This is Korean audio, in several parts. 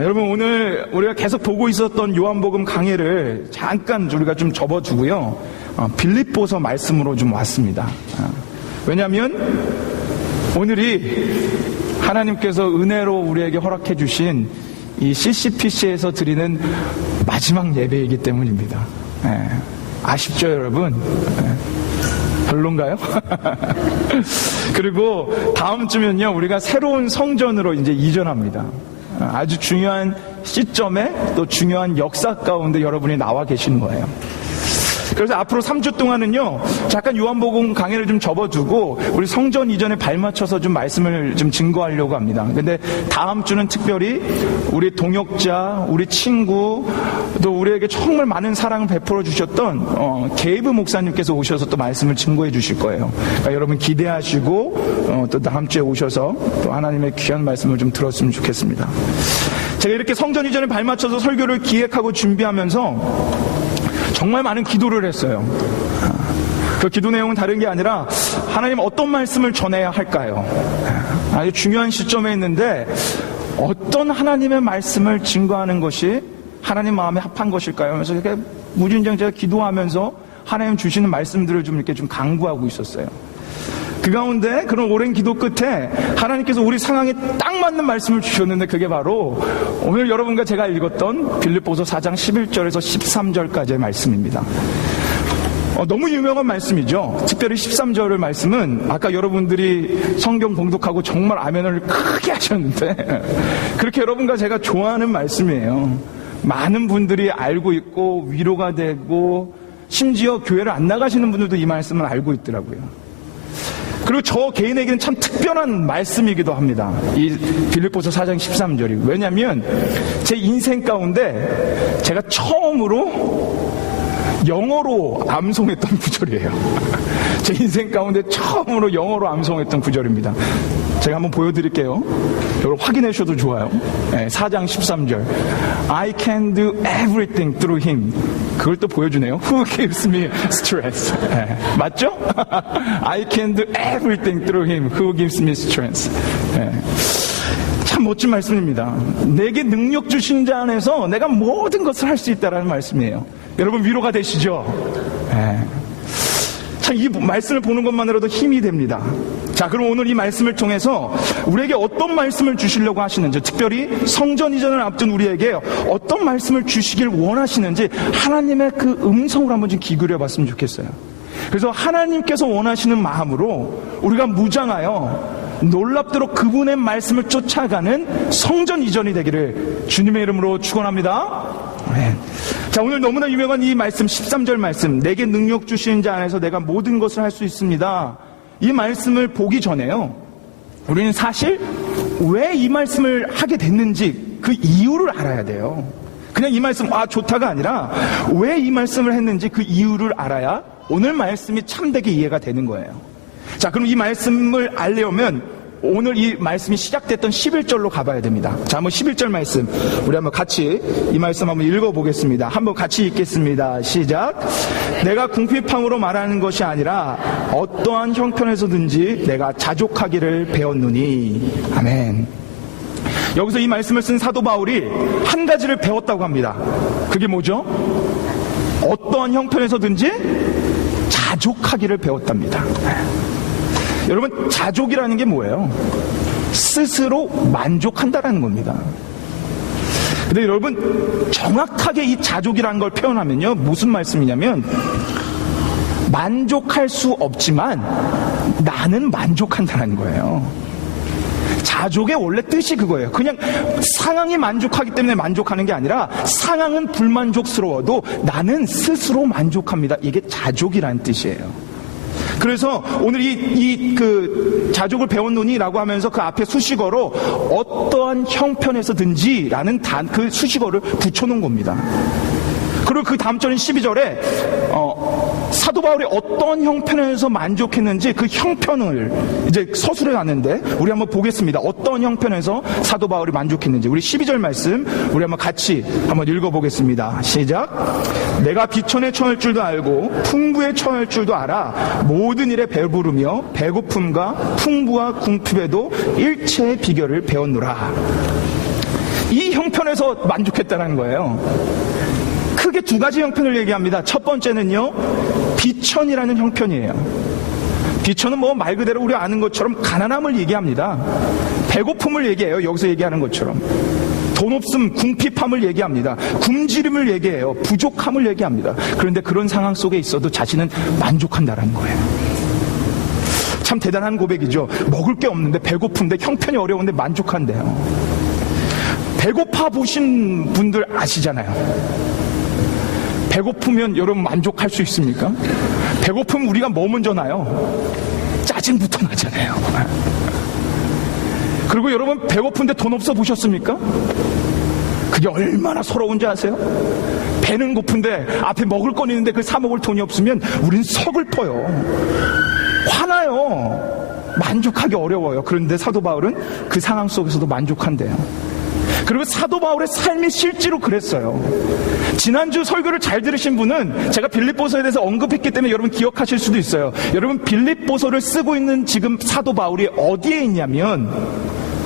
여러분, 오늘 우리가 계속 보고 있었던 요한복음 강해를 잠깐 우리가 좀 접어두고요. 빌립보서 말씀으로 좀 왔습니다. 왜냐하면 오늘이 하나님께서 은혜로 우리에게 허락해 주신 이 CCPC에서 드리는 마지막 예배이기 때문입니다. 아쉽죠, 여러분? 별론가요? 그리고 다음 주면요, 우리가 새로운 성전으로 이제 이전합니다. 아주 중요한 시점에 또 중요한 역사 가운데 여러분이 나와 계시는 거예요. 그래서 앞으로 3주 동안은요, 잠깐 요한복음 강해를 좀 접어두고 우리 성전 이전에 발맞춰서 좀 말씀을 좀 증거하려고 합니다. 근데 다음 주는 특별히 우리 동역자, 우리 친구, 또 우리에게 정말 많은 사랑을 베풀어 주셨던 게이브 목사님께서 오셔서 또 말씀을 증거해 주실 거예요. 그러니까 여러분 기대하시고 또 다음 주에 오셔서 또 하나님의 귀한 말씀을 좀 들었으면 좋겠습니다. 제가 이렇게 성전 이전에 발맞춰서 설교를 기획하고 준비하면서 정말 많은 기도를 했어요. 그 기도 내용은 다른 게 아니라 하나님 어떤 말씀을 전해야 할까요? 아주 중요한 시점에 있는데 어떤 하나님의 말씀을 증거하는 것이 하나님 마음에 합한 것일까요? 그래서 이렇게 무진장 제가 기도하면서 하나님 주시는 말씀들을 좀 이렇게 좀 강구하고 있었어요. 그 가운데 그런 오랜 기도 끝에 하나님께서 우리 상황에 딱 맞는 말씀을 주셨는데 그게 바로 오늘 여러분과 제가 읽었던 빌립보서 4장 11절에서 13절까지의 말씀입니다. 너무 유명한 말씀이죠. 특별히 13절의 말씀은 아까 여러분들이 성경 봉독하고 정말 아멘을 크게 하셨는데 그렇게 여러분과 제가 좋아하는 말씀이에요. 많은 분들이 알고 있고 위로가 되고 심지어 교회를 안 나가시는 분들도 이 말씀을 알고 있더라고요. 그리고 저 개인에게는 참 특별한 말씀이기도 합니다. 이 빌립보서 4장 13절이. 왜냐하면 제 인생 가운데 제가 처음으로 영어로 암송했던 구절이에요. 제 인생 가운데 처음으로 영어로 암송했던 구절입니다. 제가 한번 보여드릴게요. 여러분 확인해 주셔도 좋아요. 4장 13절. I can do everything through him. 그걸 또 보여주네요. Who gives me strength. 맞죠? I can do everything through him. Who gives me strength. 참 멋진 말씀입니다. 내게 능력 주신 자 안에서 내가 모든 것을 할 수 있다라는 말씀이에요. 여러분 위로가 되시죠? 참 이 말씀을 보는 것만으로도 힘이 됩니다. 자, 그럼 오늘 이 말씀을 통해서 우리에게 어떤 말씀을 주시려고 하시는지, 특별히 성전 이전을 앞둔 우리에게 어떤 말씀을 주시길 원하시는지 하나님의 그 음성을 한번 좀 기울여 봤으면 좋겠어요. 그래서 하나님께서 원하시는 마음으로 우리가 무장하여 놀랍도록 그분의 말씀을 쫓아가는 성전 이전이 되기를 주님의 이름으로 축원합니다. 자, 오늘 너무나 유명한 이 말씀 13절 말씀, 내게 능력 주신 자 안에서 내가 모든 것을 할 수 있습니다. 이 말씀을 보기 전에요, 우리는 사실 왜 이 말씀을 하게 됐는지 그 이유를 알아야 돼요. 그냥 이 말씀 좋다가 아니라 왜 이 말씀을 했는지 그 이유를 알아야 오늘 말씀이 참되게 이해가 되는 거예요. 자, 그럼 이 말씀을 알려면 오늘 이 말씀이 시작됐던 11절로 가봐야 됩니다. 자, 한번 11절 말씀 우리 한번 같이 이 말씀 한번 읽어보겠습니다. 한번 같이 읽겠습니다. 시작. 내가 궁핍함으로 말하는 것이 아니라 어떠한 형편에서든지 내가 자족하기를 배웠노니. 아멘. 여기서 이 말씀을 쓴 사도 바울이 한 가지를 배웠다고 합니다. 그게 뭐죠? 어떠한 형편에서든지 자족하기를 배웠답니다. 여러분, 자족이라는 게 뭐예요? 스스로 만족한다라는 겁니다. 근데 여러분, 정확하게 이 자족이라는 걸 표현하면요, 무슨 말씀이냐면 만족할 수 없지만 나는 만족한다는 거예요. 자족의 원래 뜻이 그거예요. 그냥 상황이 만족하기 때문에 만족하는 게 아니라 상황은 불만족스러워도 나는 스스로 만족합니다. 이게 자족이라는 뜻이에요. 그래서 오늘 그 자족을 배웠노니라고 하면서 그 앞에 수식어로 어떠한 형편에서든지라는 그 수식어를 붙여놓은 겁니다. 그리고 그 다음 절인 12절에 사도 바울이 어떤 형편에서 만족했는지 그 형편을 이제 서술해 놨는데 우리 한번 보겠습니다. 어떤 형편에서 사도 바울이 만족했는지 우리 12절 말씀 우리 한번 같이 한번 읽어보겠습니다. 시작. 내가 비천에 처할 줄도 알고 풍부에 처할 줄도 알아 모든 일에 배부르며 배고픔과 풍부와 궁핍에도 일체의 비결을 배웠노라. 이 형편에서 만족했다는 거예요. 크게 두 가지 형편을 얘기합니다. 첫 번째는요, 비천이라는 형편이에요. 비천은 뭐 말 그대로 우리 아는 것처럼 가난함을 얘기합니다. 배고픔을 얘기해요. 여기서 얘기하는 것처럼. 돈 없음, 궁핍함을 얘기합니다. 굶주림을 얘기해요. 부족함을 얘기합니다. 그런데 그런 상황 속에 있어도 자신은 만족한다는 거예요. 참 대단한 고백이죠. 먹을 게 없는데, 배고픈데, 형편이 어려운데 만족한대요. 배고파 보신 분들 아시잖아요. 배고프면 여러분 만족할 수 있습니까? 배고프면 우리가 뭐 먼저 나요? 짜증부터 나잖아요. 그리고 여러분 배고픈데 돈 없어 보셨습니까? 그게 얼마나 서러운지 아세요? 배는 고픈데 앞에 먹을 건 있는데 그 사 먹을 돈이 없으면 우린 서글퍼요. 화나요. 만족하기 어려워요. 그런데 사도 바울은 그 상황 속에서도 만족한대요. 그리고 사도 바울의 삶이 실제로 그랬어요. 지난주 설교를 잘 들으신 분은 제가 빌립보서에 대해서 언급했기 때문에 여러분 기억하실 수도 있어요. 여러분 빌립보서를 쓰고 있는 지금 사도 바울이 어디에 있냐면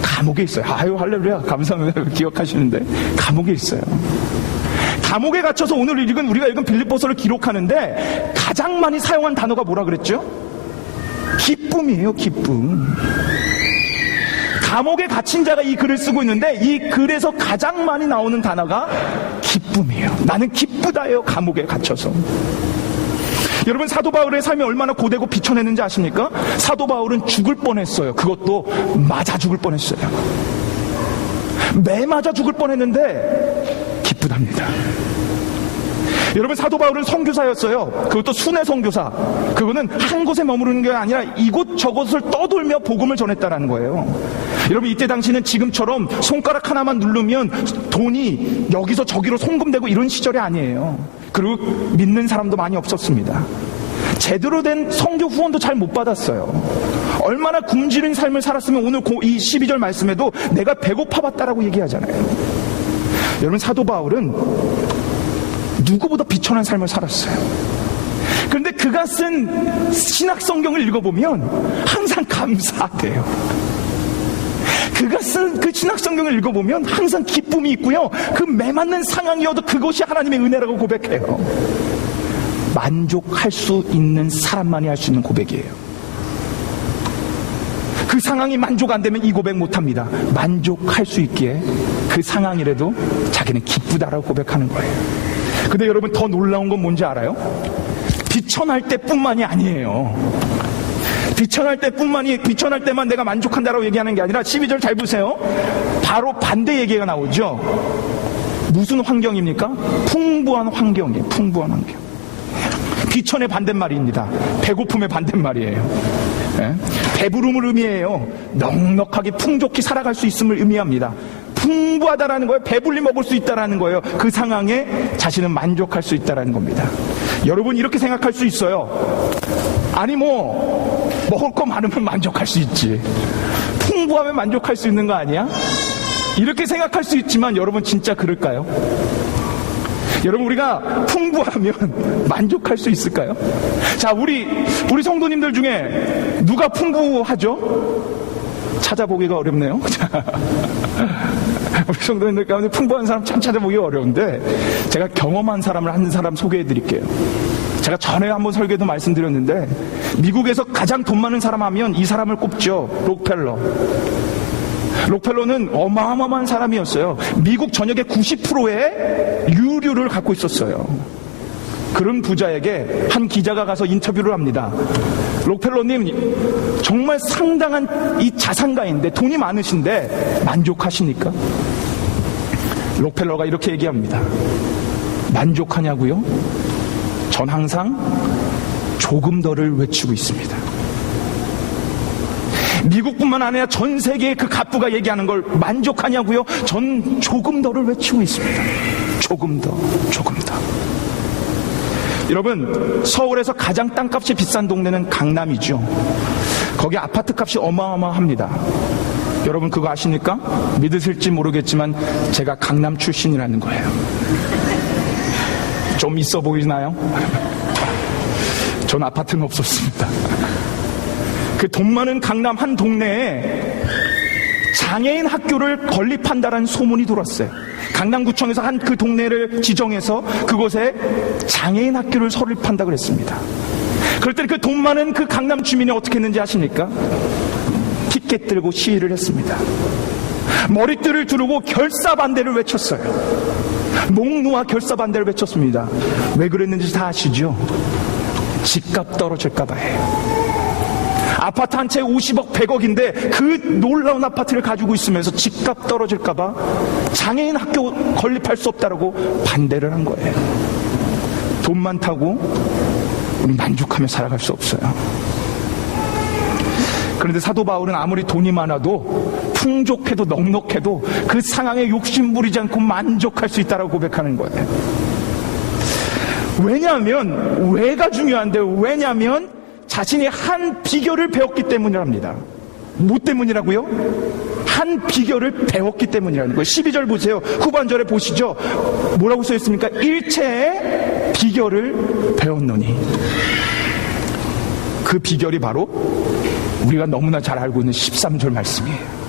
감옥에 있어요. 아유 할렐루야, 감사합니다. 기억하시는데 감옥에 있어요. 감옥에 갇혀서 오늘 우리가 읽은 빌립보서를 기록하는데 가장 많이 사용한 단어가 뭐라 그랬죠? 기쁨이에요. 기쁨. 감옥에 갇힌 자가 이 글을 쓰고 있는데 이 글에서 가장 많이 나오는 단어가 기쁨이에요. 나는 기쁘다예요. 감옥에 갇혀서. 여러분 사도 바울의 삶이 얼마나 고되고 비천했는지 아십니까? 사도 바울은 죽을 뻔했어요. 그것도 맞아 죽을 뻔했어요. 매 맞아 죽을 뻔했는데 기쁘답니다. 여러분 사도 바울은 선교사였어요. 그것도 순회 선교사. 그거는 한 곳에 머무르는 게 아니라 이곳저곳을 떠돌며 복음을 전했다는 거예요. 여러분 이때 당시는 지금처럼 손가락 하나만 누르면 돈이 여기서 저기로 송금되고 이런 시절이 아니에요. 그리고 믿는 사람도 많이 없었습니다. 제대로 된 선교 후원도 잘 못 받았어요. 얼마나 굶주린 삶을 살았으면 오늘 이 12절 말씀에도 내가 배고파봤다라고 얘기하잖아요. 여러분 사도 바울은 누구보다 비천한 삶을 살았어요. 그런데 그가 쓴 신약 성경을 읽어보면 항상 감사돼요. 그가 쓴 그 신약 성경을 읽어보면 항상 기쁨이 있고요. 그 매맞는 상황이어도 그것이 하나님의 은혜라고 고백해요. 만족할 수 있는 사람만이 할 수 있는 고백이에요. 그 상황이 만족 안 되면 이 고백 못합니다. 만족할 수 있기에 그 상황이라도 자기는 기쁘다라고 고백하는 거예요. 근데 여러분 더 놀라운 건 뭔지 알아요? 비천할 때뿐만이 아니에요. 비천할 때만 내가 만족한다라고 얘기하는 게 아니라 12절 잘 보세요. 바로 반대 얘기가 나오죠. 무슨 환경입니까? 풍부한 환경이에요. 풍부한 환경. 비천의 반대말입니다. 배고픔의 반대말이에요. 네? 배부름을 의미해요. 넉넉하게 풍족히 살아갈 수 있음을 의미합니다. 풍부하다라는 거예요. 배불리 먹을 수 있다라는 거예요. 그 상황에 자신은 만족할 수 있다라는 겁니다. 여러분 이렇게 생각할 수 있어요. 아니 먹을 거 많으면 만족할 수 있지. 풍부하면 만족할 수 있는 거 아니야? 이렇게 생각할 수 있지만 여러분 진짜 그럴까요? 여러분 우리가 풍부하면 만족할 수 있을까요? 자, 우리 성도님들 중에 누가 풍부하죠? 찾아보기가 어렵네요. 우리 성도님들 가운데 풍부한 사람 참 찾아보기가 어려운데 제가 경험한 사람을 한 사람 소개해 드릴게요. 제가 전에 한번 설교에도 말씀드렸는데 미국에서 가장 돈 많은 사람 하면 이 사람을 꼽죠. 록펠러는 어마어마한 사람이었어요. 미국 전역의 90%의 유류를 갖고 있었어요. 그런 부자에게 한 기자가 가서 인터뷰를 합니다. 록펠러님 정말 상당한 이 자산가인데 돈이 많으신데 만족하십니까? 록펠러가 이렇게 얘기합니다. 만족하냐고요? 전 항상 조금 더를 외치고 있습니다. 미국뿐만 아니라 전 세계의 그 갑부가 얘기하는 걸 만족하냐고요? 전 조금 더를 외치고 있습니다. 조금 더. 여러분 서울에서 가장 땅값이 비싼 동네는 강남이죠. 거기 아파트 값이 어마어마합니다. 여러분 그거 아십니까? 믿으실지 모르겠지만 제가 강남 출신이라는 거예요. 좀 있어 보이나요? 전 아파트는 없었습니다. 그 돈 많은 강남 한 동네에 장애인 학교를 건립한다라는 소문이 돌았어요. 강남구청에서 한 그 동네를 지정해서 그곳에 장애인 학교를 설립한다고 그랬습니다. 그럴 때 그 돈 많은 그 강남 주민이 어떻게 했는지 아십니까? 피켓 들고 시위를 했습니다. 머리띠를 두르고 결사 반대를 외쳤어요. 목 놓아 결사 반대를 외쳤습니다. 왜 그랬는지 다 아시죠? 집값 떨어질까 봐요. 아파트 한 채 50억 100억인데 그 놀라운 아파트를 가지고 있으면서 집값 떨어질까 봐 장애인 학교 건립할 수 없다라고 반대를 한 거예요. 돈 많다고 우리 만족하며 살아갈 수 없어요. 그런데 사도 바울은 아무리 돈이 많아도 풍족해도 넉넉해도 그 상황에 욕심 부리지 않고 만족할 수 있다라고 고백하는 거예요. 왜냐하면 왜가 중요한데요. 왜냐하면 자신이 한 비결을 배웠기 때문이랍니다. 뭐 때문이라고요? 한 비결을 배웠기 때문이라는 거예요. 12절 보세요. 후반절에 보시죠. 뭐라고 써 있습니까? 일체의 비결을 배웠노니. 그 비결이 바로 우리가 너무나 잘 알고 있는 13절 말씀이에요.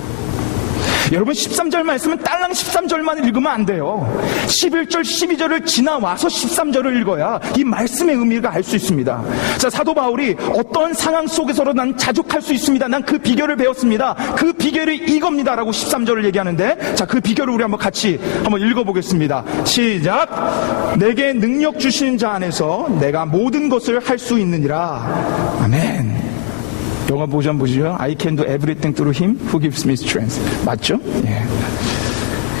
여러분 13절 말씀은 딸랑 13절만 읽으면 안 돼요. 11절 12절을 지나와서 13절을 읽어야 이 말씀의 의미를 알 수 있습니다. 자, 사도 바울이 어떤 상황 속에서도 난 자족할 수 있습니다. 난 그 비결을 배웠습니다. 그 비결이 이겁니다 라고 13절을 얘기하는데, 자, 그 비결을 우리 한번 같이 한번 읽어보겠습니다. 시작. 내게 능력 주신 자 안에서 내가 모든 것을 할 수 있느니라. 아멘. 영어 버전 보시죠. I can do everything through him who gives me strength. 맞죠? 예.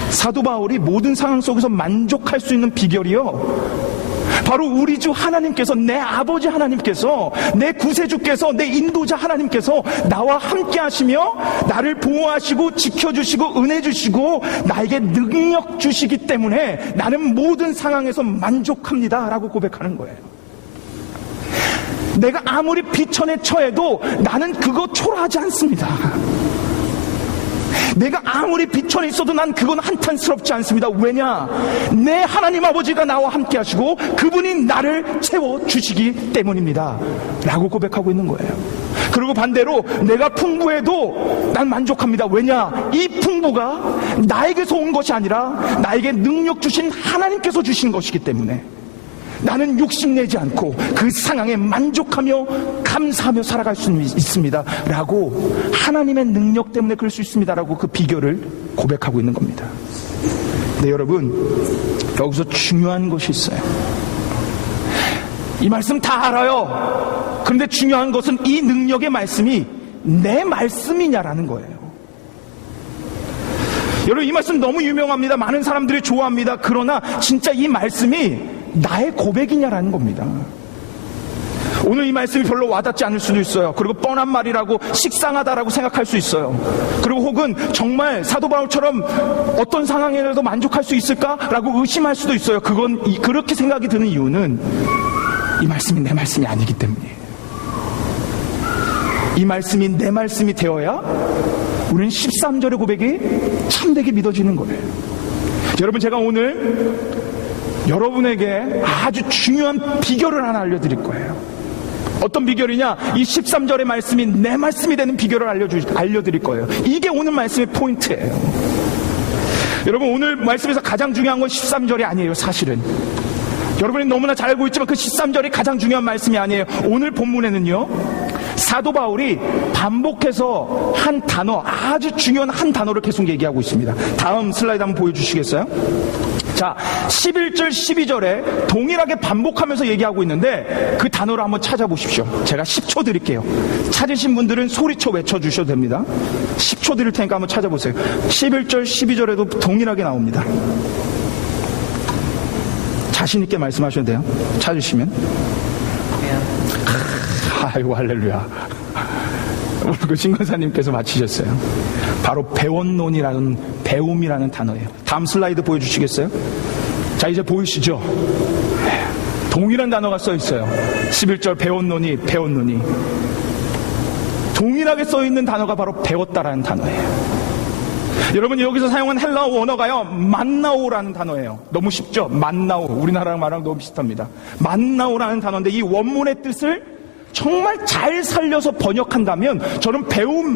사도 바울이 모든 상황 속에서 만족할 수 있는 비결이요, 바로 우리 주 하나님께서, 내 아버지 하나님께서, 내 구세주께서, 내 인도자 하나님께서 나와 함께 하시며 나를 보호하시고 지켜주시고 은혜 주시고 나에게 능력 주시기 때문에 나는 모든 상황에서 만족합니다 라고 고백하는 거예요. 내가 아무리 비천에 처해도 나는 그거 초라하지 않습니다. 내가 아무리 비천에 있어도 난 그건 한탄스럽지 않습니다. 왜냐? 내 하나님 아버지가 나와 함께 하시고 그분이 나를 채워주시기 때문입니다 라고 고백하고 있는 거예요. 그리고 반대로 내가 풍부해도 난 만족합니다. 왜냐? 이 풍부가 나에게서 온 것이 아니라 나에게 능력 주신 하나님께서 주신 것이기 때문에 나는 욕심내지 않고 그 상황에 만족하며 감사하며 살아갈 수 있습니다 라고, 하나님의 능력 때문에 그럴 수 있습니다 라고 그 비결을 고백하고 있는 겁니다. 네, 여러분, 여기서 중요한 것이 있어요. 이 말씀 다 알아요. 그런데 중요한 것은 이 능력의 말씀이 내 말씀이냐라는 거예요. 여러분, 이 말씀 너무 유명합니다. 많은 사람들이 좋아합니다. 그러나 진짜 이 말씀이 나의 고백이냐라는 겁니다. 오늘 이 말씀이 별로 와닿지 않을 수도 있어요. 그리고 뻔한 말이라고, 식상하다라고 생각할 수 있어요. 그리고 혹은 정말 사도 바울처럼 어떤 상황에라도 만족할 수 있을까라고 의심할 수도 있어요. 그건 그렇게 생각이 드는 이유는 이 말씀이 내 말씀이 아니기 때문이에요. 이 말씀이 내 말씀이 되어야 우리는 13절의 고백이 참되게 믿어지는 거예요. 여러분, 제가 오늘 여러분에게 아주 중요한 비결을 하나 알려드릴 거예요. 어떤 비결이냐? 이 13절의 말씀이 내 말씀이 되는 비결을 알려드릴 거예요. 이게 오늘 말씀의 포인트예요. 여러분, 오늘 말씀에서 가장 중요한 건 13절이 아니에요. 사실은 여러분이 너무나 잘 알고 있지만 그 13절이 가장 중요한 말씀이 아니에요. 오늘 본문에는요, 사도 바울이 반복해서 한 단어, 아주 중요한 한 단어를 계속 얘기하고 있습니다. 다음 슬라이드 한번 보여주시겠어요? 자, 11절 12절에 동일하게 반복하면서 얘기하고 있는데 그 단어를 한번 찾아보십시오. 제가 10초 드릴게요. 찾으신 분들은 소리쳐 외쳐주셔도 됩니다. 10초 드릴 테니까 한번 찾아보세요. 11절 12절에도 동일하게 나옵니다. 자신 있게 말씀하셔도 돼요. 찾으시면. 아이고, 할렐루야. 우리 그 신권사님께서 맞히셨어요. 바로 배웠노니라는, 배움이라는 단어예요. 다음 슬라이드 보여주시겠어요? 자, 이제 보이시죠? 동일한 단어가 써 있어요. 11절 배웠노니, 배웠노니. 동일하게 써 있는 단어가 바로 배웠다라는 단어예요. 여러분, 여기서 사용한 헬라어 원어가요, 만나오라는 단어예요. 너무 쉽죠? 만나오. 우리나라 말랑 너무 비슷합니다. 만나오라는 단어인데 이 원문의 뜻을 정말 잘 살려서 번역한다면 저는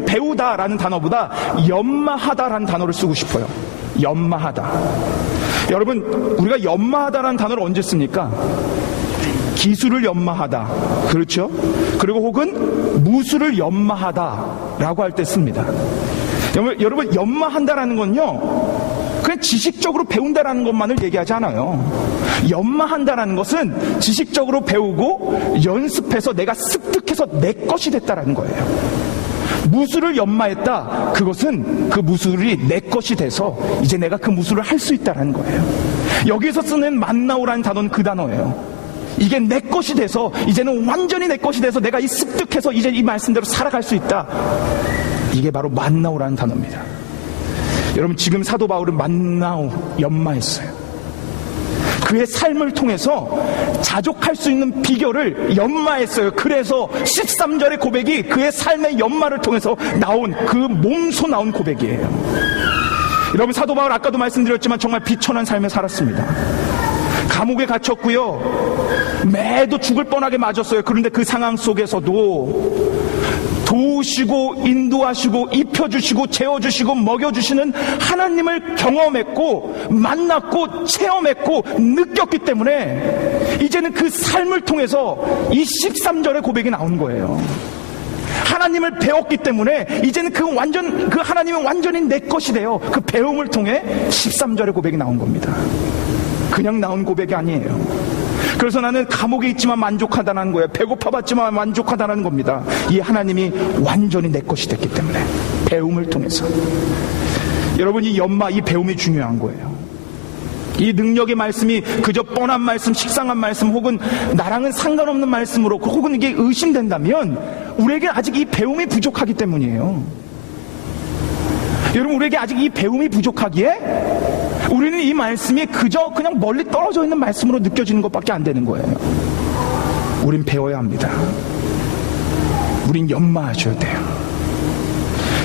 배우다라는 단어보다 연마하다라는 단어를 쓰고 싶어요. 연마하다. 여러분, 우리가 연마하다라는 단어를 언제 씁니까? 기술을 연마하다, 그렇죠? 그리고 혹은 무술을 연마하다라고 할 때 씁니다. 여러분, 연마한다라는 건요, 그냥 지식적으로 배운다라는 것만을 얘기하지 않아요. 연마한다라는 것은 지식적으로 배우고 연습해서 내가 습득해서 내 것이 됐다라는 거예요. 무술을 연마했다, 그것은 그 무술이 내 것이 돼서 이제 내가 그 무술을 할 수 있다라는 거예요. 여기서 쓰는 만나오라는 단어는 그 단어예요. 이게 내 것이 돼서 이제는 완전히 내 것이 돼서 내가 이 습득해서 이제 이 말씀대로 살아갈 수 있다. 이게 바로 만나오라는 단어입니다. 여러분, 지금 사도 바울은 만나오, 연마했어요. 그의 삶을 통해서 자족할 수 있는 비결을 연마했어요. 그래서 13절의 고백이 그의 삶의 연마를 통해서 나온, 그 몸소 나온 고백이에요. 여러분, 사도 바울 아까도 말씀드렸지만 정말 비천한 삶을 살았습니다. 감옥에 갇혔고요, 매도 죽을 뻔하게 맞았어요. 그런데 그 상황 속에서도 도우시고 인도하시고 입혀주시고 재워주시고 먹여주시는 하나님을 경험했고 만났고 체험했고 느꼈기 때문에 이제는 그 삶을 통해서 이 13절의 고백이 나온 거예요. 하나님을 배웠기 때문에 이제는 그 하나님은 완전히 내 것이 돼요. 그 배움을 통해 13절의 고백이 나온 겁니다. 그냥 나온 고백이 아니에요. 그래서 나는 감옥에 있지만 만족하다는 거예요. 배고파봤지만 만족하다는 겁니다. 이 하나님이 완전히 내 것이 됐기 때문에, 배움을 통해서. 여러분, 이 연마, 이 배움이 중요한 거예요. 이 능력의 말씀이 그저 뻔한 말씀, 식상한 말씀, 혹은 나랑은 상관없는 말씀으로, 혹은 이게 의심된다면 우리에게 아직 이 배움이 부족하기 때문이에요. 여러분, 우리에게 아직 이 배움이 부족하기에 우리는 이 말씀이 그냥 멀리 떨어져 있는 말씀으로 느껴지는 것밖에 안 되는 거예요. 우린 배워야 합니다. 우린 연마하셔야 돼요.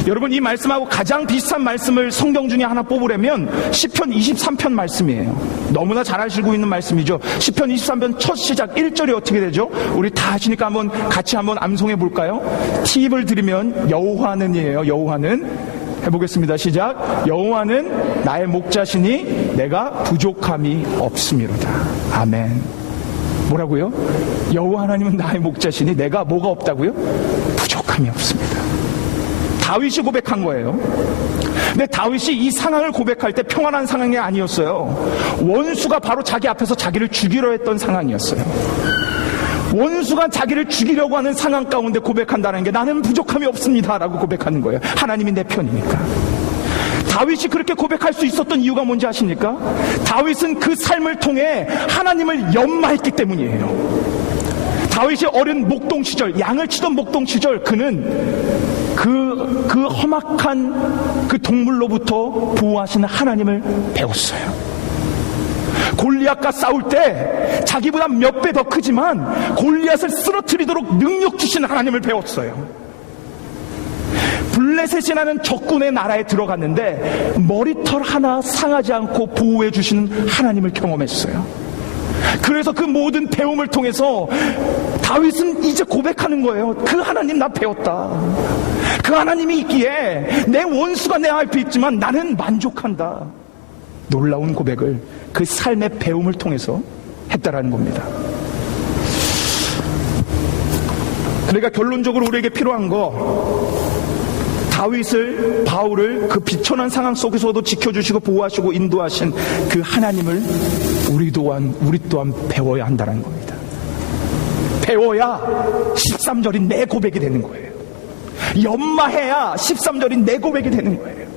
여러분, 이 말씀하고 가장 비슷한 말씀을 성경 중에 하나 뽑으려면 시편 23편 말씀이에요. 너무나 잘 아시고 있는 말씀이죠. 시편 23편 첫 시작 1절이 어떻게 되죠? 우리 다 하시니까 같이 한번 암송해 볼까요? 팁을 드리면 여호와는이에요. 여호와는. 해보겠습니다. 시작. 여호와는 나의 목자시니 내가 부족함이 없음이로다. 아멘. 뭐라고요? 여호와 하나님은 나의 목자시니 내가 뭐가 없다고요? 부족함이 없습니다. 다윗이 고백한 거예요. 근데 다윗이 이 상황을 고백할 때 평안한 상황이 아니었어요. 원수가 바로 자기 앞에서 자기를 죽이려 했던 상황이었어요. 원수가 자기를 죽이려고 하는 상황 가운데 고백한다는 게, 나는 부족함이 없습니다 라고 고백하는 거예요. 하나님이 내 편이니까. 다윗이 그렇게 고백할 수 있었던 이유가 뭔지 아십니까? 다윗은 그 삶을 통해 하나님을 연마했기 때문이에요. 다윗이 어린 목동 시절, 양을 치던 목동 시절, 그는 그 험악한 그 동물로부터 보호하시는 하나님을 배웠어요. 골리앗과 싸울 때 자기보다 몇 배 더 크지만 골리앗을 쓰러뜨리도록 능력 주시는 하나님을 배웠어요. 블레셋이라는 적군의 나라에 들어갔는데 머리털 하나 상하지 않고 보호해 주시는 하나님을 경험했어요. 그래서 그 모든 배움을 통해서 다윗은 이제 고백하는 거예요. 그 하나님 나 배웠다. 그 하나님이 있기에 내 원수가 내 앞에 있지만 나는 만족한다. 놀라운 고백을 그 삶의 배움을 통해서 했다라는 겁니다. 그러니까 결론적으로 우리에게 필요한 거, 다윗을, 바울을 그 비천한 상황 속에서도 지켜주시고 보호하시고 인도하신 그 하나님을 우리 또한 배워야 한다는 겁니다. 배워야 13절이 내 고백이 되는 거예요. 연마해야 13절이 내 고백이 되는 거예요.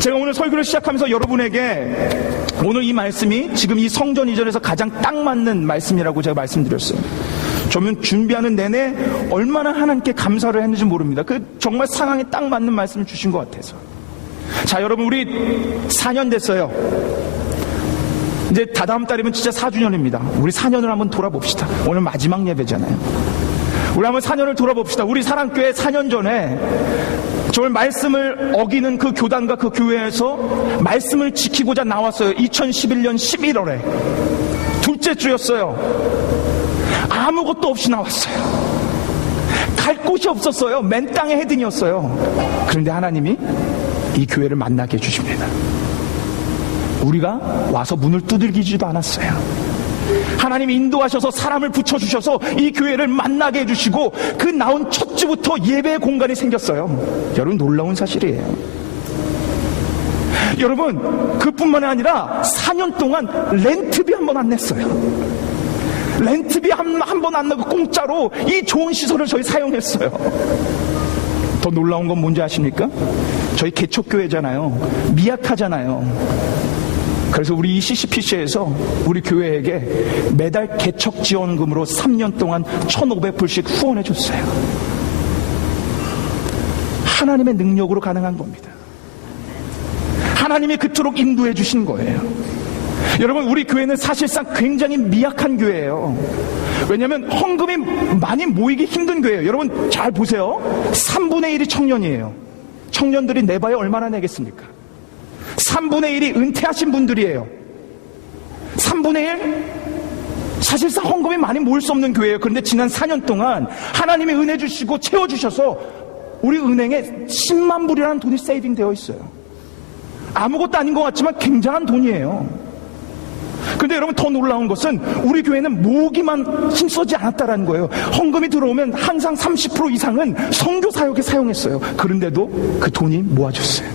제가 오늘 설교를 시작하면서 여러분에게 오늘 이 말씀이 지금 이 성전 이전에서 가장 딱 맞는 말씀이라고 제가 말씀드렸어요. 저는 준비하는 내내 얼마나 하나님께 감사를 했는지 모릅니다. 그 정말 상황에 딱 맞는 말씀을 주신 것 같아서. 자, 여러분, 우리 4년 됐어요. 이제 다다음 달이면 진짜 4주년입니다. 우리 4년을 한번 돌아봅시다. 오늘 마지막 예배잖아요. 우리 한번 4년을 돌아봅시다. 우리 사랑교회 4년 전에 정말 말씀을 어기는 그 교단과 그 교회에서 말씀을 지키고자 나왔어요. 2011년 11월에 둘째 주였어요. 아무것도 없이 나왔어요. 갈 곳이 없었어요. 맨 땅의 헤딩이었어요. 그런데 하나님이 이 교회를 만나게 해주십니다. 우리가 와서 문을 두들기지도 않았어요. 하나님이 인도하셔서 사람을 붙여주셔서 이 교회를 만나게 해주시고 그 나온 첫 주부터 예배의 공간이 생겼어요. 여러분, 놀라운 사실이에요. 여러분, 그뿐만 아니라 4년 동안 렌트비 한 번 안 냈어요. 렌트비 한 번 안 내고 공짜로 이 좋은 시설을 저희 사용했어요. 더 놀라운 건 뭔지 아십니까? 저희 개척교회잖아요. 미약하잖아요. 그래서 우리 이 CCPC에서 우리 교회에게 매달 개척 지원금으로 3년 동안 1,500불씩 후원해 줬어요. 하나님의 능력으로 가능한 겁니다. 하나님이 그토록 인도해 주신 거예요. 여러분, 우리 교회는 사실상 굉장히 미약한 교회예요. 왜냐하면 헌금이 많이 모이기 힘든 교회예요. 여러분 잘 보세요. 3분의 1이 청년이에요. 청년들이 내봐야 얼마나 내겠습니까? 3분의 1이 은퇴하신 분들이에요. 3분의 1? 사실상 헌금이 많이 모일 수 없는 교회예요. 그런데 지난 4년 동안 하나님이 은혜 주시고 채워주셔서 우리 은행에 10만 불이라는 돈이 세이빙 되어 있어요. 아무것도 아닌 것 같지만 굉장한 돈이에요. 그런데 여러분, 더 놀라운 것은 우리 교회는 모으기만 힘쓰지 않았다는 거예요. 헌금이 들어오면 항상 30% 이상은 선교 사역에 사용했어요. 그런데도 그 돈이 모아졌어요.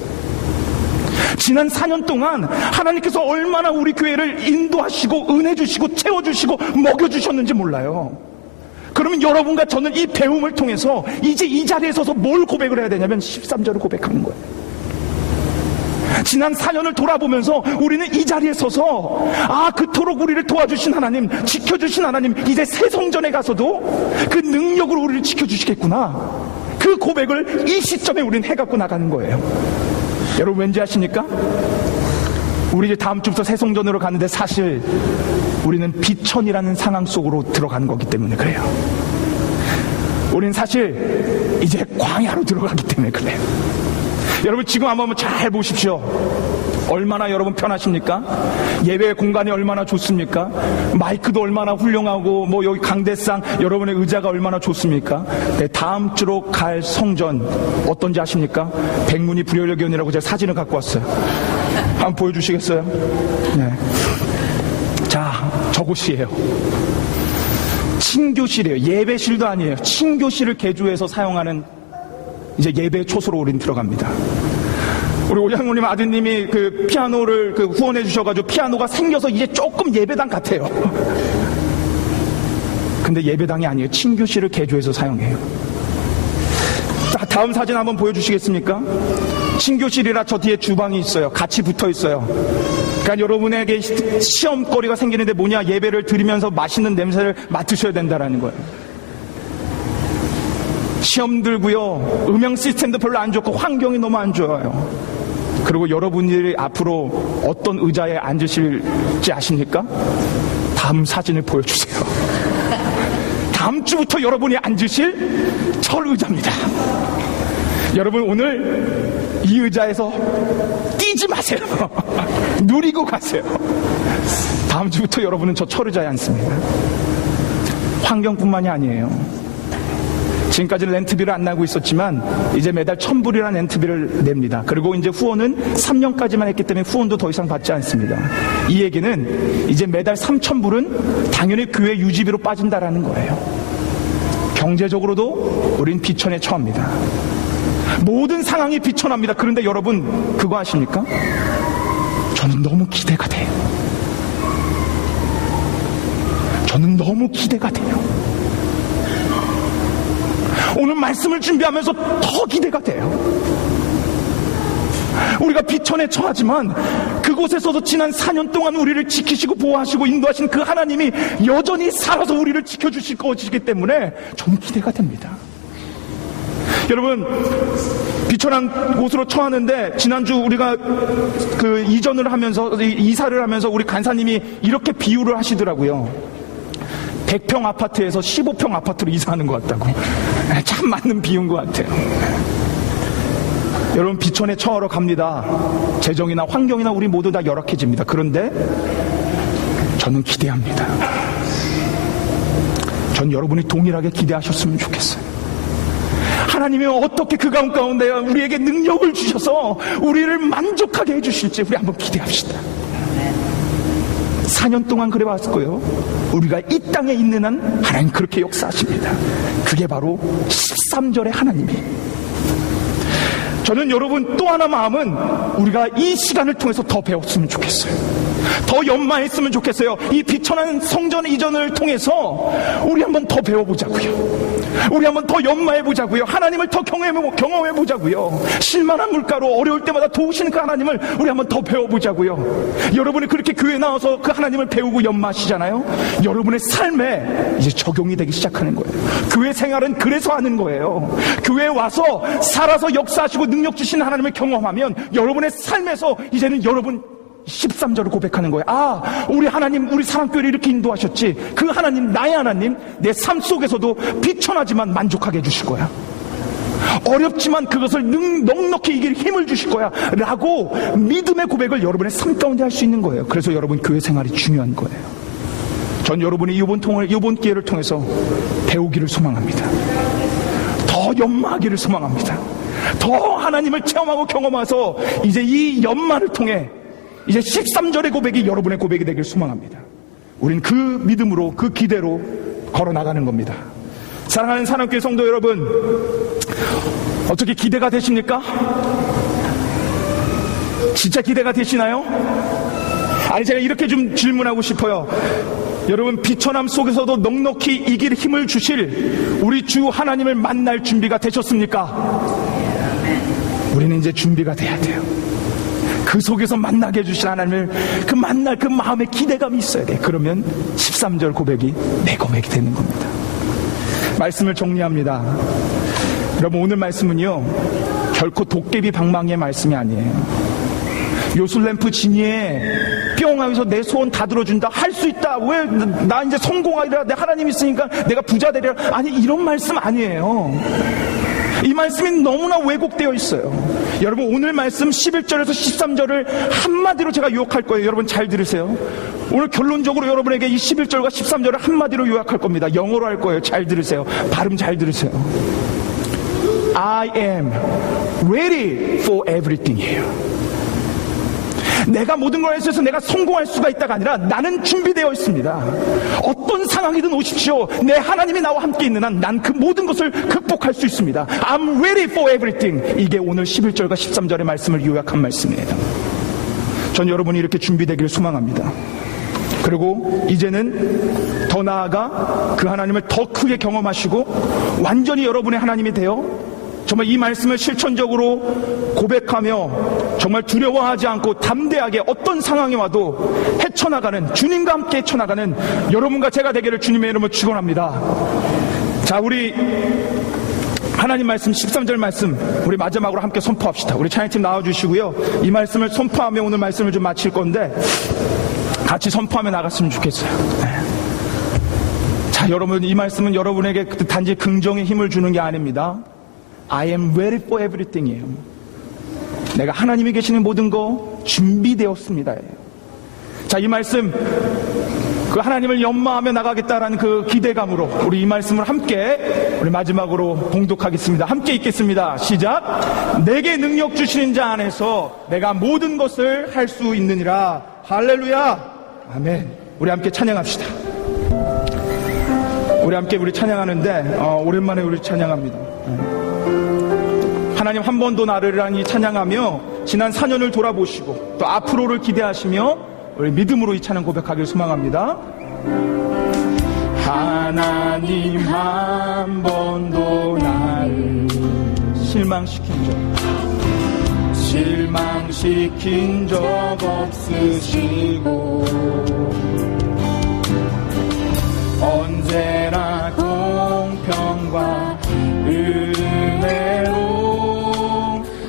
지난 4년 동안 하나님께서 얼마나 우리 교회를 인도하시고 은혜 주시고 채워주시고 먹여주셨는지 몰라요. 그러면 여러분과 저는 이 배움을 통해서 이제 이 자리에 서서 뭘 고백을 해야 되냐면 13절을 고백하는 거예요. 지난 4년을 돌아보면서 우리는 이 자리에 서서 그토록 우리를 도와주신 하나님, 지켜주신 하나님, 이제 새 성전에 가서도 그 능력으로 우리를 지켜주시겠구나, 그 고백을 이 시점에 우리는 해갖고 나가는 거예요. 여러분, 왠지 아십니까? 우리 이제 다음 주부터 새 성전으로 가는데 사실 우리는 비천이라는 상황 속으로 들어가는 거기 때문에 그래요. 우리는 사실 이제 광야로 들어가기 때문에 그래요. 여러분, 지금 한번 잘 보십시오. 얼마나 여러분 편하십니까? 예배 공간이 얼마나 좋습니까? 마이크도 얼마나 훌륭하고 여기 강대상 여러분의 의자가 얼마나 좋습니까? 네, 다음 주로 갈 성전 어떤지 아십니까? 백문이 불여일견이라고 제가 사진을 갖고 왔어요. 한번 보여주시겠어요? 네. 자, 저곳이에요. 친교실이에요. 예배실도 아니에요. 친교실을 개조해서 사용하는 이제 예배 초소로 우린 들어갑니다. 우리 오장모님 아드님이 그 피아노를 후원해 주셔가지고 피아노가 생겨서 이제 조금 예배당 같아요. 근데 예배당이 아니에요. 친교실을 개조해서 사용해요. 자, 다음 사진 한번 보여주시겠습니까? 친교실이라 저 뒤에 주방이 있어요. 같이 붙어 있어요. 그러니까 여러분에게 시험거리가 생기는데 뭐냐? 예배를 드리면서 맛있는 냄새를 맡으셔야 된다라는 거예요. 시험 들고요, 음향 시스템도 별로 안 좋고 환경이 너무 안 좋아요. 그리고 여러분들이 앞으로 어떤 의자에 앉으실지 아십니까? 다음 사진을 보여주세요. 다음 주부터 여러분이 앉으실 철의자입니다. 여러분, 오늘 이 의자에서 뛰지 마세요. 누리고 가세요. 다음 주부터 여러분은 저 철의자에 앉습니다. 환경뿐만이 아니에요. 지금까지는 렌트비를 안 내고 있었지만 이제 매달 1,000불이라는 렌트비를 냅니다. 그리고 이제 후원은 3년까지만 했기 때문에 후원도 더 이상 받지 않습니다. 이 얘기는 이제 매달 3,000불은 당연히 교회 유지비로 빠진다라는 거예요. 경제적으로도 우린 비천에 처합니다. 모든 상황이 비천합니다. 그런데 여러분, 그거 아십니까? 저는 너무 기대가 돼요. 저는 너무 기대가 돼요. 오늘 말씀을 준비하면서 더 기대가 돼요. 우리가 비천에 처하지만 그곳에서도 지난 4년 동안 우리를 지키시고 보호하시고 인도하신 그 하나님이 여전히 살아서 우리를 지켜주실 것이기 때문에 좀 기대가 됩니다. 여러분, 비천한 곳으로 처하는데 지난주 우리가 이사를 하면서 우리 간사님이 이렇게 비유를 하시더라고요. 100평 아파트에서 15평 아파트로 이사하는 것 같다고. 참 맞는 비유인 것 같아요. 여러분, 비천에 처하러 갑니다. 재정이나 환경이나 우리 모두 다 열악해집니다. 그런데 저는 기대합니다. 전 여러분이 동일하게 기대하셨으면 좋겠어요. 하나님이 어떻게 그 가운데 우리에게 능력을 주셔서 우리를 만족하게 해주실지 우리 한번 기대합시다. 4년 동안 그래 왔을 거예요. 우리가 이 땅에 있는 한 하나님 그렇게 역사하십니다. 그게 바로 13절의 하나님이. 저는 여러분 또 하나 마음은 우리가 이 시간을 통해서 더 배웠으면 좋겠어요. 더 연마했으면 좋겠어요. 이 비천한 성전 이전을 통해서 우리 한번 더 배워보자고요. 우리 한번 더 연마해보자고요. 하나님을 더 경험해보자고요. 실만한 물가로 어려울 때마다 도우시는 그 하나님을 우리 한번 더 배워보자고요. 여러분이 그렇게 교회 나와서 그 하나님을 배우고 연마하시잖아요. 여러분의 삶에 이제 적용이 되기 시작하는 거예요. 교회 생활은 그래서 하는 거예요. 교회에 와서 살아서 역사하시고 능력 주시는 하나님을 경험하면 여러분의 삶에서 이제는 여러분 13절을 고백하는 거예요. 아, 우리 하나님, 우리 사랑교회를 이렇게 인도하셨지. 그 하나님, 나의 하나님, 내 삶 속에서도 비천하지만 만족하게 해주실 거야. 어렵지만 그것을 넉넉히 이길 힘을 주실 거야 라고 믿음의 고백을 여러분의 삶 가운데 할 수 있는 거예요. 그래서 여러분 교회 생활이 중요한 거예요. 전 여러분이 이번 기회를 통해서 배우기를 소망합니다. 더 연마하기를 소망합니다. 더 하나님을 체험하고 경험해서 이제 이 연마를 통해 이제 13절의 고백이 여러분의 고백이 되길 소망합니다. 우린 그 믿음으로, 그 기대로 걸어나가는 겁니다. 사랑하는 사랑교회 성도 여러분, 어떻게 기대가 되십니까? 진짜 기대가 되시나요? 아니, 제가 이렇게 좀 질문하고 싶어요. 여러분, 비천함 속에서도 넉넉히 이길 힘을 주실 우리 주 하나님을 만날 준비가 되셨습니까? 우리는 이제 준비가 돼야 돼요. 그 속에서 만나게 해주신 하나님을 그 만날 그 마음의 기대감이 있어야 돼. 그러면 13절 고백이 내 고백이 되는 겁니다. 말씀을 정리합니다. 여러분, 오늘 말씀은요 결코 도깨비 방망이의 말씀이 아니에요. 요술램프 지니에 뿅 하면서 내 소원 다 들어준다, 할 수 있다, 왜 나 이제 성공하리라, 내 하나님 있으니까 내가 부자 되리라, 아니, 이런 말씀 아니에요. 이 말씀이 너무나 왜곡되어 있어요. 여러분, 오늘 말씀 11절에서 13절을 한마디로 제가 요약할 거예요. 여러분 잘 들으세요. 오늘 결론적으로 여러분에게 이 11절과 13절을 한마디로 요약할 겁니다. 영어로 할 거예요. 잘 들으세요. 발음 잘 들으세요. I am ready for everything이에요. 내가 모든 걸 해서 내가 성공할 수가 있다가 아니라 나는 준비되어 있습니다. 어떤 상황이든 오십시오. 내 하나님이 나와 함께 있는 한 난 그 모든 것을 극복할 수 있습니다. I'm ready for everything. 이게 오늘 11절과 13절의 말씀을 요약한 말씀이에요. 전 여러분이 이렇게 준비되기를 소망합니다. 그리고 이제는 더 나아가 그 하나님을 더 크게 경험하시고 완전히 여러분의 하나님이 되어 정말 이 말씀을 실천적으로 고백하며 정말 두려워하지 않고 담대하게 어떤 상황이 와도 헤쳐나가는, 주님과 함께 헤쳐나가는 여러분과 제가 되기를 주님의 이름으로 축원합니다. 자, 우리 하나님 말씀 13절 말씀 우리 마지막으로 함께 선포합시다. 우리 찬양팀 나와주시고요. 이 말씀을 선포하며 오늘 말씀을 좀 마칠 건데 같이 선포하며 나갔으면 좋겠어요. 자, 여러분, 이 말씀은 여러분에게 단지 긍정의 힘을 주는 게 아닙니다. I am ready for everything이에요. 내가 하나님이 계시는 모든 거 준비되었습니다. 자, 이 말씀, 그 하나님을 연마하며 나가겠다라는 그 기대감으로 우리 이 말씀을 함께 우리 마지막으로 봉독하겠습니다. 함께 읽겠습니다. 시작. 내게 능력 주시는 자 안에서 내가 모든 것을 할 수 있느니라. 할렐루야. 아멘. 우리 함께 찬양합시다. 우리 함께 우리 찬양하는데 오랜만에 우리 찬양합니다. 하나님, 한 번도 나를 위한 이 찬양하며 지난 4년을 돌아보시고 또 앞으로를 기대하시며 우리 믿음으로 이 찬양 고백하기를 소망합니다. 하나님, 한 번도 나를 실망시킨 적 없으시고 언제나 공평과 은혜로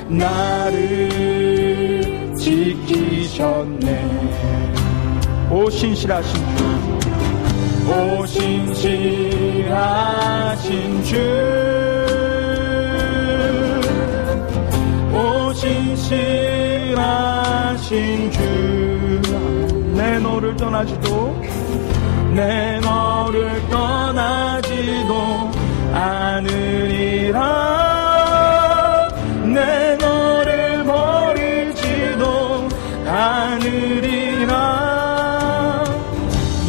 나를 지키셨네. 오 신실하신 주, 오 신실하신 주, 오 신실하신 주, 내 너를 떠나지도 내 너를 떠나지도 않으리라. 내 너를 버리지도 않으리라.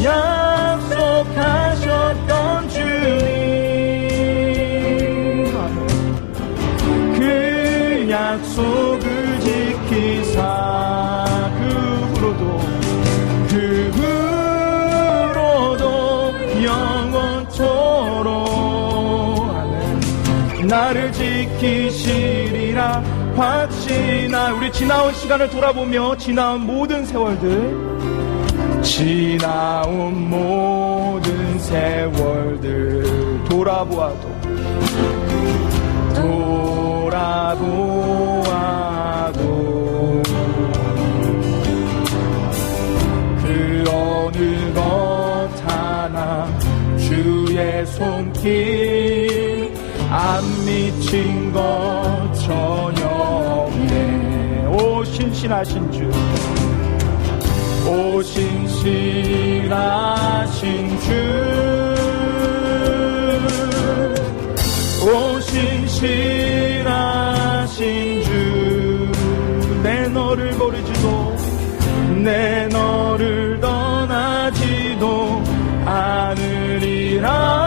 약속하셨던 주님, 그 약속을 지키사 그 후로도 영원토록 나를 지키시리라 확신하. 우리 지나온 시간을 돌아보며 지나온 모든 세월들, 지나온 모든 세월들 돌아보아도 그 어느 것 하나 주의 손길 안 미친 것 전혀 없네. 오 신실하신 주, 오 신실하신 주, 오 신실하신 주. 내 너를 버리지도 내 너를 떠나지도 않으리라.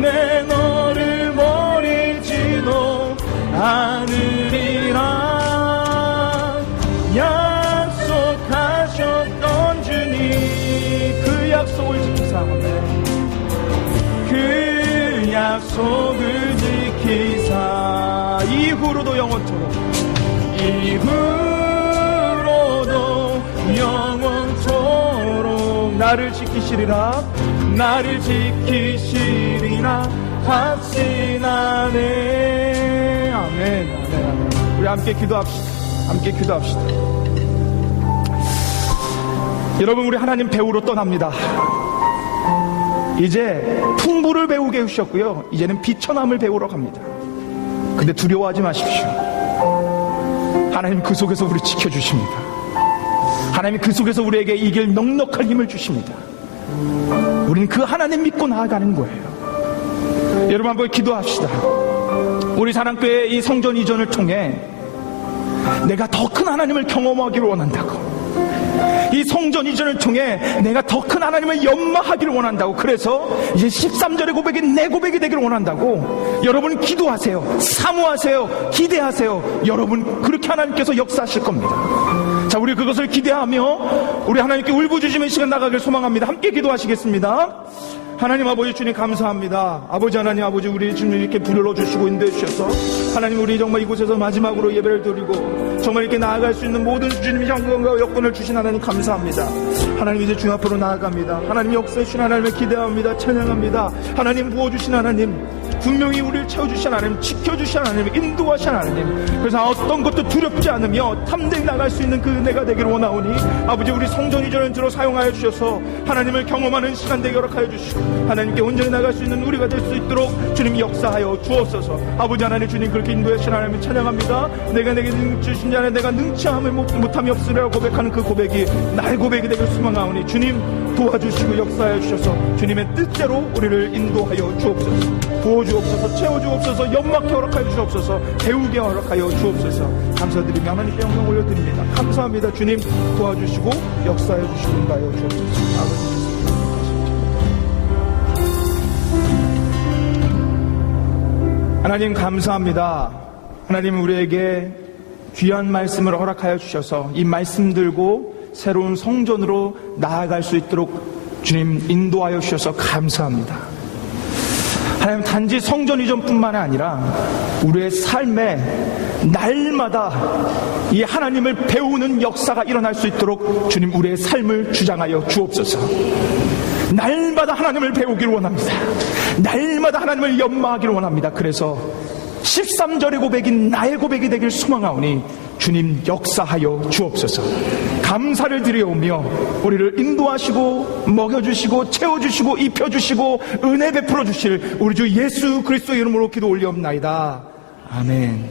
내 너를 버리지도 않으리라. 약속하셨던 주님, 그 약속을 지키사, 그 약속을 지키사 이후로도 영원토록, 이후로도 영원토록 나를 지키시리라. 나를 지키시리라 확신하네. 아멘, 아멘, 아멘. 우리 함께 기도합시다. 함께 기도합시다. 여러분, 우리 하나님 배우러 떠납니다. 이제 풍부를 배우게 해주셨고요, 이제는 비천함을 배우러 갑니다. 근데 두려워하지 마십시오. 하나님 그 속에서 우리 지켜주십니다. 하나님 그 속에서 우리에게 이길 넉넉한 힘을 주십니다. 우리는 그 하나님 믿고 나아가는 거예요. 여러분 한번 기도합시다. 우리 사랑교회 이 성전 이전을 통해 내가 더 큰 하나님을 경험하기를 원한다고, 이 성전 이전을 통해 내가 더 큰 하나님을 연마하기를 원한다고, 그래서 이제 13절의 고백이 내 고백이 되기를 원한다고 여러분 기도하세요. 사모하세요. 기대하세요. 여러분 그렇게 하나님께서 역사하실 겁니다. 자, 우리 그것을 기대하며 우리 하나님께 울부짖으며 시간 나가길 소망합니다. 함께 기도하시겠습니다. 하나님 아버지 주님 감사합니다. 아버지 하나님 아버지, 우리 주님 이렇게 불러주시고 인도해 주셔서 하나님, 우리 정말 이곳에서 마지막으로 예배를 드리고 정말 이렇게 나아갈 수 있는 모든 주님의 현금과 여건을 주신 하나님 감사합니다. 하나님 이제 주님 앞으로 나아갑니다. 하나님 역사해 주신 하나님을 기대합니다. 찬양합니다. 하나님 부어주신 하나님, 분명히 우리를 채워주신 하나님, 지켜주신 하나님, 인도하신 하나님, 그래서 어떤 것도 두렵지 않으며 탐대히 나갈 수 있는 그 은혜가 되기를 원하오니 아버지, 우리 성전 이전을 들어 사용하여 주셔서 하나님을 경험하는 시간 되게 허락하여 주시고 하나님께 온전히 나갈 수 있는 우리가 될 수 있도록 주님 역사하여 주옵소서. 아버지 하나님, 주님 그렇게 인도하신 하나님을 찬양합니다. 내가 내게 주신 자는 내가 능치함을 못함이 없으리라고 고백하는 그 고백이 나의 고백이 되길 소망하오니 주님 도와주시고 역사하여 주셔서 주님의 뜻대로 우리를 인도하여 주옵소서. 부어주옵소서. 채워주옵소서. 연막해 허락하여 주옵소서. 배우게 허락하여 주옵소서. 감사드리며 하나님께 영광 올려드립니다. 감사합니다. 주님 도와주시고 역사해 주시고 인도하여 주옵소서. 아버지 하나님 감사합니다. 하나님 우리에게 귀한 말씀을 허락하여 주셔서 이 말씀 들고 새로운 성전으로 나아갈 수 있도록 주님 인도하여 주셔서 감사합니다. 하나님, 단지 성전 이전뿐만 아니라 우리의 삶에 날마다 이 하나님을 배우는 역사가 일어날 수 있도록 주님 우리의 삶을 주장하여 주옵소서. 날마다 하나님을 배우기를 원합니다. 날마다 하나님을 연마하기를 원합니다. 그래서 13절의 고백이 나의 고백이 되길 소망하오니 주님 역사하여 주옵소서. 감사를 드려오며 우리를 인도하시고 먹여주시고 채워주시고 입혀주시고 은혜 베풀어 주실 우리 주 예수 그리스도의 이름으로 기도 올리옵나이다. 아멘.